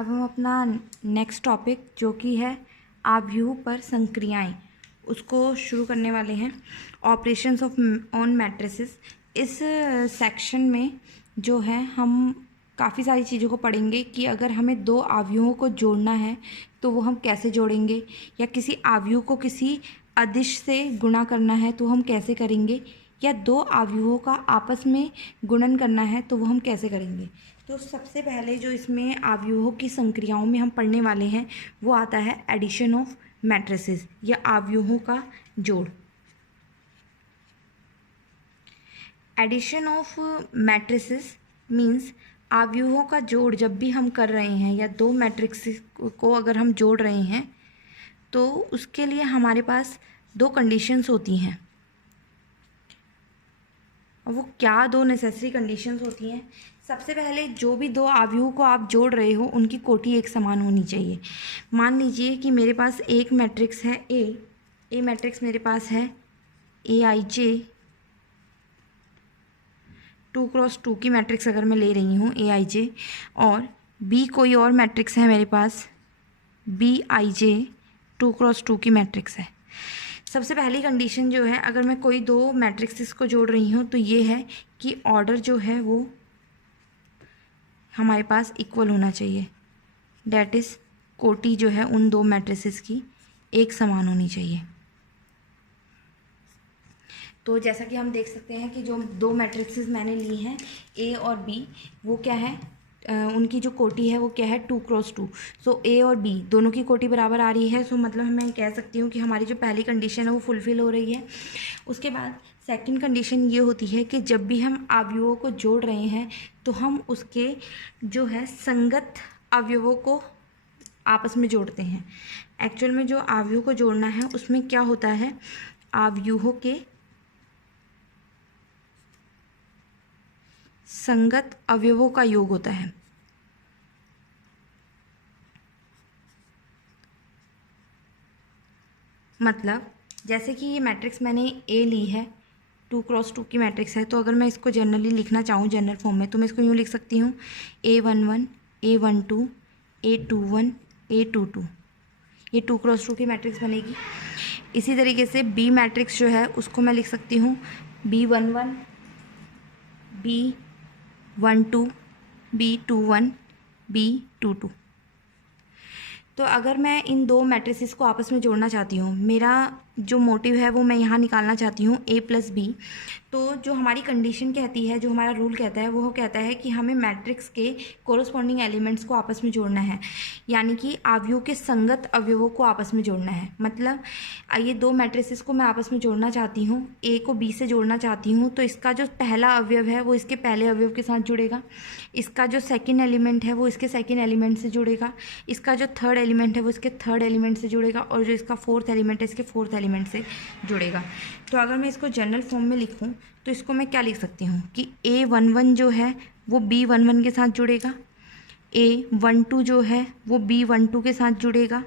अब हम अपना नेक्स्ट टॉपिक जो कि है आव्यूह पर संक्रियाएं उसको शुरू करने वाले हैं। Operations of on matrices. इस सेक्शन में जो है हम काफ़ी सारी चीज़ों को पढ़ेंगे कि अगर हमें दो आव्यूहों को जोड़ना है तो वो हम कैसे जोड़ेंगे, या किसी आव्यूह को किसी अदिश से गुणा करना है तो हम कैसे करेंगे, या दो आव्यूहों का आपस में गुणन करना है तो वो हम कैसे करेंगे। तो सबसे पहले जो इसमें आव्यूहों की संक्रियाओं में हम पढ़ने वाले हैं वो आता है एडिशन ऑफ मैट्रिसेस या आव्यूहों का जोड़। एडिशन ऑफ मैट्रिसेस मीन्स आव्यूहों का जोड़ जब भी हम कर रहे हैं या दो मैट्रिक्स को अगर हम जोड़ रहे हैं तो उसके लिए हमारे पास दो कंडीशंस होती हैं। वो क्या दो नेसेसरी कंडीशंस होती हैं? सबसे पहले जो भी दो आव्यूह को आप जोड़ रहे हो उनकी कोटि एक समान होनी चाहिए। मान लीजिए कि मेरे पास एक मैट्रिक्स है ए मैट्रिक्स मेरे पास है AIJ 2x2 की मैट्रिक्स अगर मैं ले रही हूँ AIJ, और B कोई और मैट्रिक्स है मेरे पास BIJ 2x2 की मैट्रिक्स है। सबसे पहली कंडीशन जो है, अगर मैं कोई दो मैट्रिक्सेस को जोड़ रही हूँ तो ये है कि ऑर्डर जो है वो हमारे पास इक्वल होना चाहिए। डैट इज़ कोटि जो है उन दो मैट्रिसेस की एक समान होनी चाहिए। तो जैसा कि हम देख सकते हैं कि जो दो मैट्रिक्सेस मैंने ली हैं A और B, वो क्या है, उनकी जो कोटि है वो क्या है 2x2। सो A और B दोनों की कोटि बराबर आ रही है। सो मतलब मैं कह सकती हूँ कि हमारी जो पहली कंडीशन है वो फुलफ़िल हो रही है। उसके बाद सेकंड कंडीशन ये होती है कि जब भी हम अवयवों को जोड़ रहे हैं तो हम उसके जो है संगत अवयवों को आपस में जोड़ते हैं। एक्चुअल में जो अवयवों को जोड़ना है उसमें क्या होता है, अवयवों के संगत अवयवों का योग होता है। मतलब जैसे कि ये मैट्रिक्स मैंने A ली है 2x2 की मैट्रिक्स है, तो अगर मैं इसको जनरली लिखना चाहूँ जनरल फॉर्म में तो मैं इसको यूँ लिख सकती हूँ A11 A12 A21 A22। ये 2x2 की मैट्रिक्स बनेगी। इसी तरीके से B मैट्रिक्स जो है उसको मैं लिख सकती हूँ B11 B12 B21 B22। तो अगर मैं इन दो मैट्रिसेस को आपस में जोड़ना चाहती हूँ, मेरा जो मोटिव है वो मैं यहाँ निकालना चाहती हूँ A + B, तो जो हमारी कंडीशन कहती है, जो हमारा रूल कहता है वो कहता है कि हमें मैट्रिक्स के कोरस्पॉन्डिंग एलिमेंट्स को आपस में जोड़ना है, यानी कि अवयवों के संगत अवयवों को आपस में जोड़ना है। मतलब ये दो मैट्रिसेस को मैं आपस में जोड़ना चाहती हूँ, A को B से जोड़ना चाहती हूँ, तो इसका जो पहला अवयव है वो इसके पहले अवयव के साथ जुड़ेगा, इसका जो सेकेंड एलिमेंट है वो इसके सेकेंड एलिमेंट से जुड़ेगा, इसका जो थर्ड एलिमेंट है वो इसके थर्ड एलिमेंट से जुड़ेगा, और जो इसका फोर्थ एलिमेंट है इसके फोर्थ एलिमेंट से जुड़ेगा। तो अगर मैं इसको जनरल फॉर्म में लिखूं तो इसको मैं क्या लिख सकती हूँ कि A11 जो है वो B11 के साथ जुड़ेगा, A12 जो है वो B12 के साथ जुड़ेगा,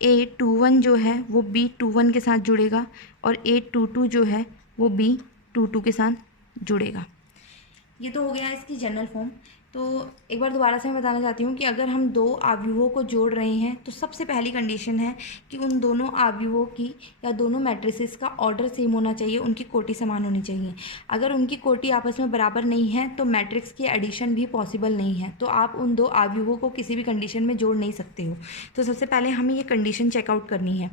A21 जो है वो B21 के साथ जुड़ेगा, और A22 जो है वो B22 के साथ जुड़ेगा। ये तो हो गया इसकी जनरल फॉर्म। तो एक बार दोबारा से मैं बताना चाहती हूँ कि अगर हम दो अवयवों को जोड़ रहे हैं तो सबसे पहली कंडीशन है कि उन दोनों अवयवों की या दोनों मैट्रिसेस का ऑर्डर सेम होना चाहिए, उनकी कोटि समान होनी चाहिए। अगर उनकी कोटि आपस में बराबर नहीं है तो मैट्रिक्स की एडिशन भी पॉसिबल नहीं है, तो आप उन दो अवयवों को किसी भी कंडीशन में जोड़ नहीं सकते हो। तो सबसे पहले हमें ये कंडीशन चेकआउट करनी है।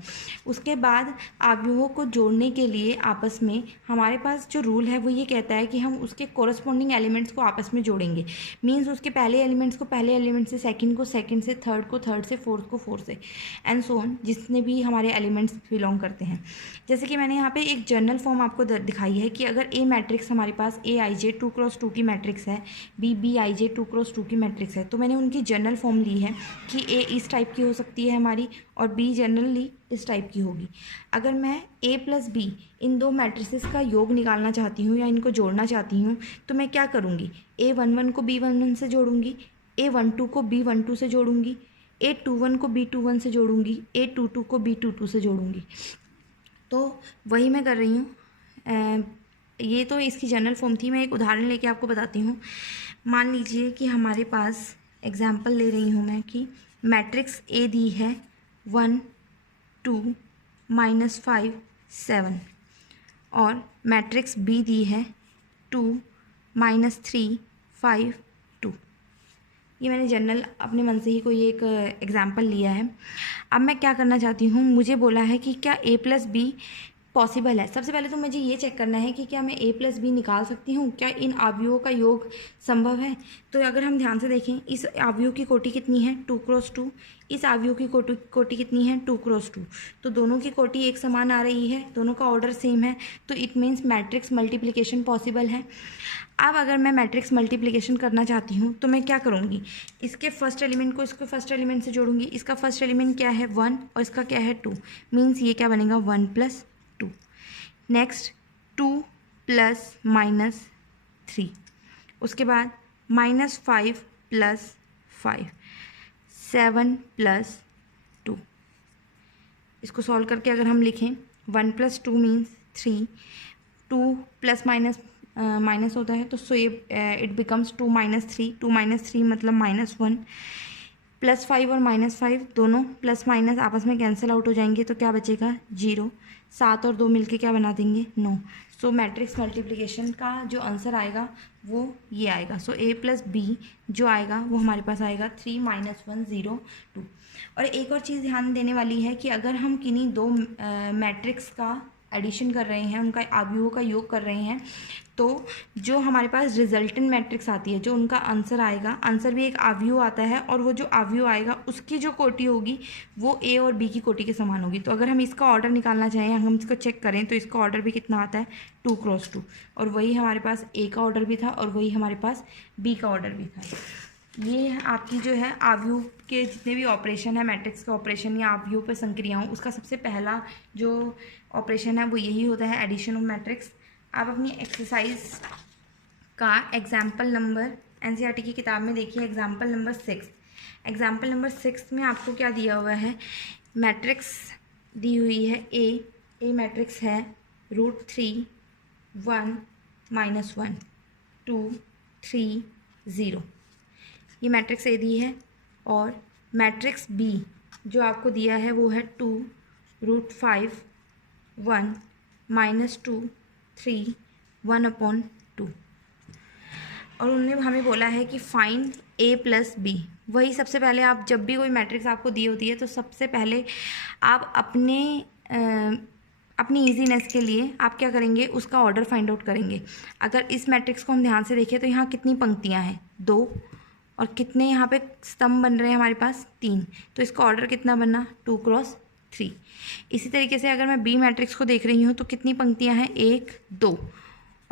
उसके बाद अवयवों को जोड़ने के लिए आपस में हमारे पास जो रूल है वो ये कहता है कि हम उसके कोरस्पॉन्डिंग एलिमेंट्स को आपस में जोड़ेंगे। मीन्स उसके पहले एलिमेंट्स को पहले एलिमेंट से, सेकंड को सेकंड से, थर्ड को थर्ड से, फोर्थ को फोर्थ से, एंड सो ऑन, जितने भी हमारे एलिमेंट्स बिलोंग करते हैं। जैसे कि मैंने यहाँ पे एक जनरल फॉर्म आपको दिखाई है कि अगर A मैट्रिक्स हमारे पास AIJ 2x2 की मैट्रिक्स है, BIJ 2x2 की मैट्रिक्स है, तो मैंने उनकी जनरल फॉर्म ली है कि A इस टाइप की हो सकती है हमारी और B जनरली इस टाइप की होगी। अगर मैं A + B इन दो मैट्रिसेस का योग निकालना चाहती हूँ या इनको जोड़ना चाहती हूँ तो मैं क्या करूँगी, A11 को B11 से जोड़ूंगी, A12 को B12 से जोड़ूंगी, A21 को B21 से जोड़ूंगी, A22 को B22 से जोड़ूंगी। तो वही मैं कर रही हूँ। ये तो इसकी जनरल फॉर्म थी। मैं एक उदाहरण लेके आपको बताती हूँ। मान लीजिए कि हमारे पास एग्जाम्पल ले रही हूँ मैं कि मैट्रिक्स ए दी है 1 2 -5 7 और मैट्रिक्स बी दी है 2 -3 5 2। ये मैंने जनरल अपने मन से ही कोई एक एग्जाम्पल लिया है। अब मैं क्या करना चाहती हूँ, मुझे बोला है कि क्या a + b पॉसिबल है। सबसे पहले तो मुझे ये चेक करना है कि क्या मैं a + b निकाल सकती हूँ, क्या इन अवयवों का योग संभव है। तो अगर हम ध्यान से देखें, इस अवयव की कोटि कितनी है 2 × 2, इस अवयव की कोटि कितनी है 2 × 2, तो दोनों की कोटि एक समान आ रही है, दोनों का ऑर्डर सेम है, तो it means matrix multiplication possible है। अब अगर मैं मैट्रिक्स मल्टीप्लिकेशन करना चाहती हूँ तो मैं क्या करूँगी, इसके फर्स्ट एलिमेंट को इसके फर्स्ट एलिमेंट से जोड़ूंगी। इसका फर्स्ट एलिमेंट क्या है 1 और इसका क्या है 2, मीन्स ये क्या बनेगा 1 + 2। नेक्स्ट 2 + -3, उसके बाद -5 + 5 7 + 2। इसको सॉल्व करके अगर हम लिखें 1 + 2 मीन्स 3, 2 + माइनस होता है तो सो ये इट बिकम्स 2 - 3, 2 - 3 मतलब -1, +5 और -5 दोनों प्लस माइनस आपस में कैंसिल आउट हो जाएंगे, तो क्या बचेगा 0। 7 और 2 मिलके क्या बना देंगे 9। सो मैट्रिक्स मल्टीप्लिकेशन का जो आंसर आएगा वो ये आएगा। सो a + b जो आएगा वो हमारे पास आएगा 3 - 1 0 2। और एक और चीज़ ध्यान देने वाली है कि अगर हम किन्हीं दो मैट्रिक्स का एडिशन कर रहे हैं, उनका अवयवों का योग कर रहे हैं, तो जो हमारे पास रिजल्टेंट मैट्रिक्स आती है, जो उनका आंसर आएगा, आंसर भी एक अवयव आता है और वो जो अवयव आएगा उसकी जो कोटि होगी वो ए और बी की कोटि के समान होगी। तो अगर हम इसका ऑर्डर निकालना चाहें, हम इसको चेक करें तो इसका ऑर्डर भी कितना आता है 2 × 2, और वही हमारे पास ए का ऑर्डर भी था और वही हमारे पास बी का ऑर्डर भी था। ये आपकी जो है अवयव के जितने भी ऑपरेशन है, मैट्रिक्स के ऑपरेशन या अवयव पे संक्रियाओं, उसका सबसे पहला जो ऑपरेशन है वो यही होता है, एडिशन ऑफ मैट्रिक्स। आप अपनी एक्सरसाइज का एग्जाम्पल नंबर एनसीईआरटी की किताब में देखिए, एग्जाम्पल नंबर 6। एग्जाम्पल नंबर 6 में आपको क्या दिया हुआ है, मैट्रिक्स दी हुई है ए मैट्रिक्स है √3 1 -1 2 3 0। ये मैट्रिक्स ए दी है। और मैट्रिक्स बी जो आपको दिया है वो है 2 √5 1 -2 3 1/2। और उन्होंने हमें बोला है कि फाइंड a + b। वही सबसे पहले आप जब भी कोई मैट्रिक्स आपको दी होती है तो सबसे पहले आप अपनी ईजीनेस के लिए आप क्या करेंगे, उसका ऑर्डर फाइंड आउट करेंगे। अगर इस मैट्रिक्स को हम ध्यान से देखें तो यहाँ कितनी पंक्तियाँ हैं 2, और कितने यहाँ पे स्तंभ बन रहे हैं हमारे पास 3, तो इसका ऑर्डर कितना बनना 2 × 3। इसी तरीके से अगर मैं बी मैट्रिक्स को देख रही हूँ तो कितनी पंक्तियाँ हैं 1 2,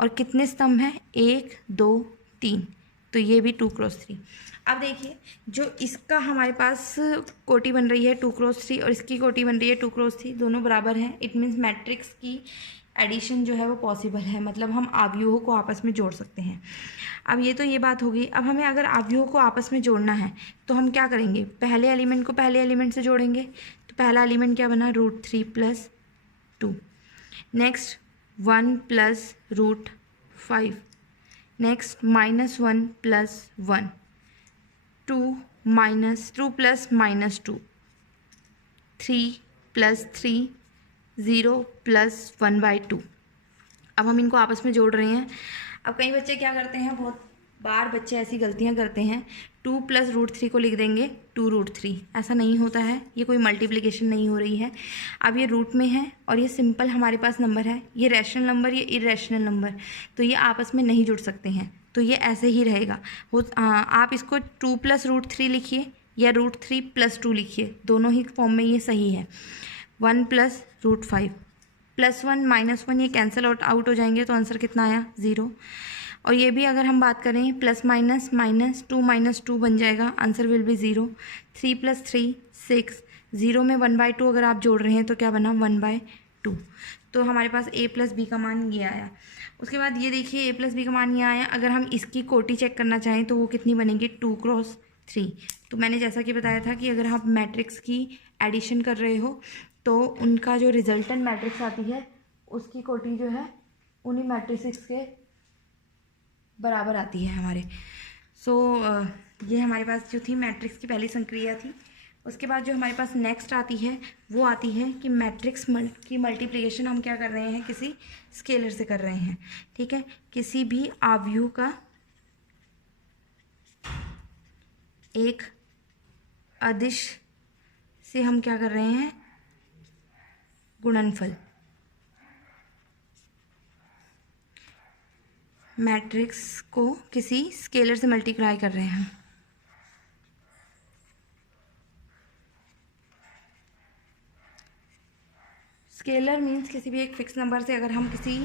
और कितने स्तंभ हैं 1 2 3, तो ये भी 2 × 3। अब देखिए जो इसका हमारे पास कोटि बन रही है 2 × 3 और इसकी कोटि बन रही है 2 × 3, दोनों बराबर हैं। इट मीन्स मैट्रिक्स की एडिशन जो है वो पॉसिबल है, मतलब हम अवयवों को आपस में जोड़ सकते हैं। अब ये तो ये बात होगी। अब हमें अगर अवयवों को आपस में जोड़ना है तो हम क्या करेंगे, पहले एलिमेंट को पहले एलिमेंट से जोड़ेंगे। तो पहला एलिमेंट क्या बना √3 + 2, नेक्स्ट 1 + √5, नेक्स्ट -1 + 1 2 + -2 3 + 3 0 + 1/2। अब हम इनको आपस में जोड़ रहे हैं। अब कई बच्चे क्या करते हैं, बहुत बार बच्चे ऐसी गलतियां करते हैं, 2 + √3 को लिख देंगे 2 √3। ऐसा नहीं होता है, ये कोई मल्टीप्लिकेशन नहीं हो रही है। अब ये रूट में है और ये सिंपल हमारे पास नंबर है, ये रैशनल नंबर, ये इरेशनल नंबर, तो ये आपस में नहीं जुड़ सकते हैं, तो ये ऐसे ही रहेगा। आप इसको 2 + √3 लिखिए या √3 + 2 लिखिए, दोनों ही फॉर्म में ये सही है। 1 + √5 +1 -1 ये कैंसिल आउट हो जाएंगे, तो आंसर कितना आया 0। और ये भी अगर हम बात करें प्लस माइनस -2 बन जाएगा, आंसर विल बी 0। 3 + 3 6, 0 में 1/2 अगर आप जोड़ रहे हैं तो क्या बना 1/2। तो हमारे पास a + b का मान ये आया। उसके बाद ये देखिए a + b का मान ये आया। अगर हम इसकी कोटि चेक करना चाहें तो वो कितनी बनेगी 2 × 3। तो मैंने जैसा कि बताया था कि अगर आप मैट्रिक्स की एडिशन कर रहे हो तो उनका जो रिजल्टेंट मैट्रिक्स आती है उसकी कोटि जो है उन्हीं मैट्रिक्स के बराबर आती है हमारे। सो ये हमारे पास जो थी मैट्रिक्स की पहली संक्रिया थी। उसके बाद जो हमारे पास नेक्स्ट आती है वो आती है कि मैट्रिक्स की मल्टीप्लिकेशन हम क्या कर रहे हैं, किसी स्केलर से कर रहे हैं। ठीक है, किसी भी आव्यूह का एक अदिश से हम क्या कर रहे हैं, गुणनफल। मैट्रिक्स को किसी स्केलर से मल्टीप्लाई कर रहे हैं। स्केलर मीन्स किसी भी एक फिक्स नंबर से अगर हम किसी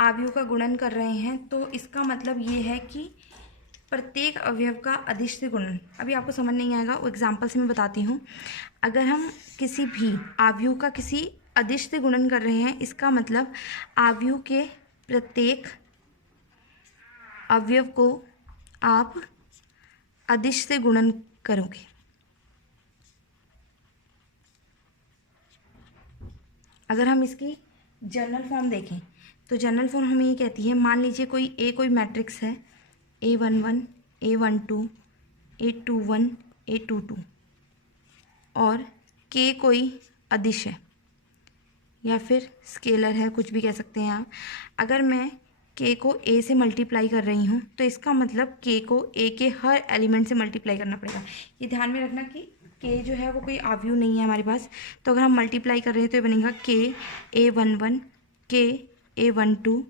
आव्यूह का गुणन कर रहे हैं तो इसका मतलब ये है कि प्रत्येक अवयव का अदिश से गुणन। अभी आपको समझ नहीं आएगा, वो एग्जाम्पल से मैं बताती हूँ। अगर हम किसी भी आव्यूह का किसी अदिश से गुणन कर रहे हैं, इसका मतलब आव्यूह के प्रत्येक अवयव को आप अदिश से गुणन करोगे। अगर हम इसकी जनरल फॉर्म देखें तो जनरल फॉर्म हमें ये कहती है, मान लीजिए कोई मैट्रिक्स है A11, A12, A21, A22 और K कोई अदिश है या फिर स्केलर है, कुछ भी कह सकते हैं आप। अगर मैं K को A से मल्टीप्लाई कर रही हूँ तो इसका मतलब K को A के हर एलिमेंट से मल्टीप्लाई करना पड़ेगा। ये ध्यान में रखना कि K जो है वो कोई आव्यूह नहीं है हमारे पास। तो अगर हम मल्टीप्लाई कर रहे हैं तो ये बनेगा K A11, K A12,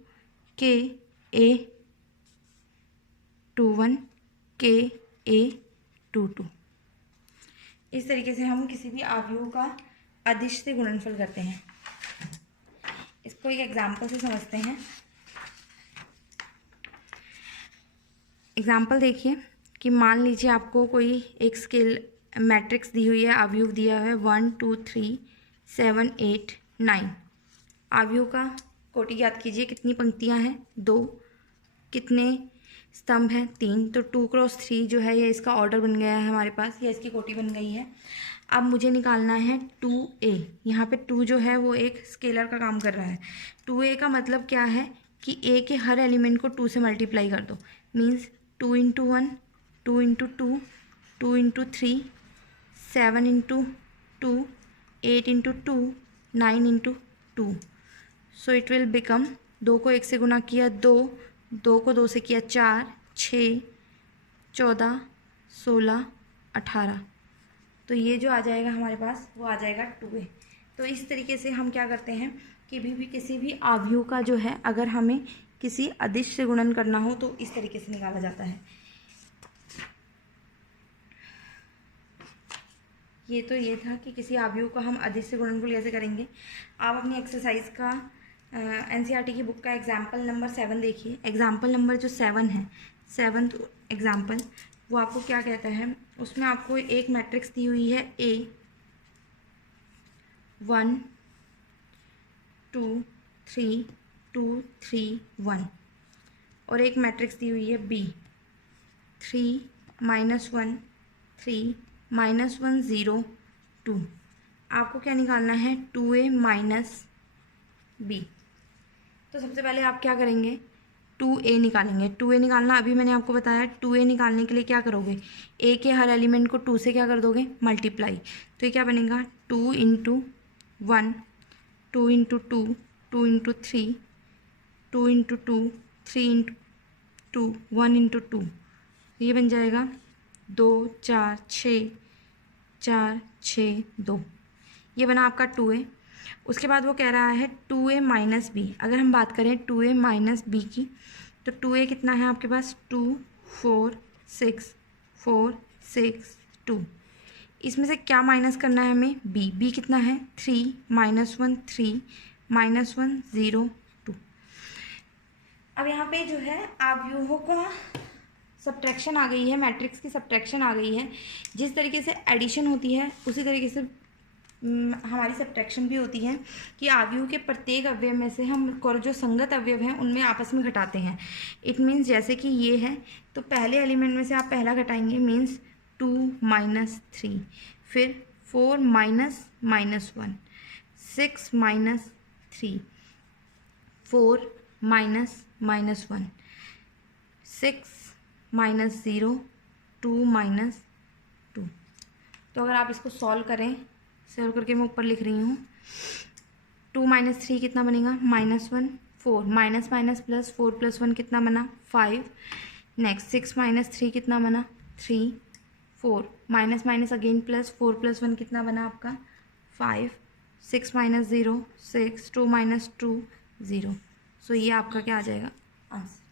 K A21, K A22। इस तरीके से हम किसी भी आव्यूह का अदिश से गुणनफल करते हैं। इसको एक एग्जाम्पल से समझते हैं। एग्जाम्पल देखिए कि मान लीजिए आपको कोई एक स्केल मैट्रिक्स दी हुई है, आव्यूह दिया है 1 2 3 7 8 9। आव्यूह का कोटि याद कीजिए, कितनी पंक्तियां हैं, 2। कितने स्तंभ हैं, 3। तो 2 क्रॉस 3 जो है ये इसका ऑर्डर बन गया है हमारे पास, या इसकी कोटि बन गई है। अब मुझे निकालना है 2a। यहाँ पे 2 जो है वो एक स्केलर का काम कर रहा है। 2a का मतलब क्या है कि a के हर एलिमेंट को 2 से मल्टीप्लाई कर दो। Means 2 into 1, 2 into 2, 2 into 3, 7 into 2, 8 into 2, 9 into 2। So it will become, 2 को 1 से गुना किया 2, 2 को 2 से किया 4, 6, 14, 16, 18। तो ये जो आ जाएगा हमारे पास वो आ जाएगा 2a। तो इस तरीके से हम क्या करते हैं कि भी किसी भी आव्यूह का जो है अगर हमें किसी अदिश से गुणन करना हो तो इस तरीके से निकाला जाता है। ये तो ये था कि किसी आव्यूह का हम अदिश से गुणनफल कैसे करेंगे। आप अपनी एक्सरसाइज का NCERT की बुक का एग्जाम्पल नंबर 7 देखिए। एग्जाम्पल नंबर जो 7 है, 7th एग्जाम्पल, वो आपको क्या कहता है, उसमें आपको एक मैट्रिक्स दी हुई है A 1 2 3 2 3 1 और एक मैट्रिक्स दी हुई है B 3 -1 3 -1 0 2। आपको क्या निकालना है, 2a माइनस b। तो सबसे पहले आप क्या करेंगे, 2a निकालेंगे। 2a निकालना अभी मैंने आपको बताया। 2a निकालने के लिए क्या करोगे, a के हर एलिमेंट को 2 से क्या कर दोगे, मल्टीप्लाई। तो ये क्या बनेगा, 2 into 1, 2 into 2, 2 into 3, 2 into 2, 3 into 2, 1 into 2। ये बन जाएगा 2 4 6 4 6 2। ये बना आपका 2a। उसके बाद वो कह रहा है 2a माइनस बी। अगर हम बात करें 2a माइनस बी की तो 2a कितना है आपके पास, 2 4 6 4 6 2। इसमें से क्या माइनस करना है हमें, b कितना है, 3 -1 3 -1 0 2। अब यहाँ पे जो है आव्यूहों का सब्ट्रैक्शन आ गई है, मैट्रिक्स की सब्ट्रैक्शन आ गई है। जिस तरीके से एडिशन होती है उसी तरीके से हमारी सब्ट्रैक्शन भी होती है कि आव्यूह के प्रत्येक अवयव में से हम जो संगत अवयव हैं उनमें आपस में घटाते हैं। इट मीन्स जैसे कि ये है तो पहले एलिमेंट में से आप पहला घटाएंगे, मीन्स 2 - 3, फिर 4 - -1, 6 - 3, 4 - -1, 6 - 0, 2 माइनस 2। तो अगर आप इसको सॉल्व करके मैं ऊपर लिख रही हूँ, 2 माइनस 3 कितना बनेगा, -1, 4 माइनस माइनस प्लस, 4 + 1 कितना बना, 5। नेक्स्ट 6 माइनस 3 कितना बना, 3, 4 माइनस माइनस अगेन प्लस, 4 + 1 कितना बना आपका, 5, 6 माइनस 0 6, 2 माइनस 2 0। सो ये आपका क्या आ जाएगा आंसर।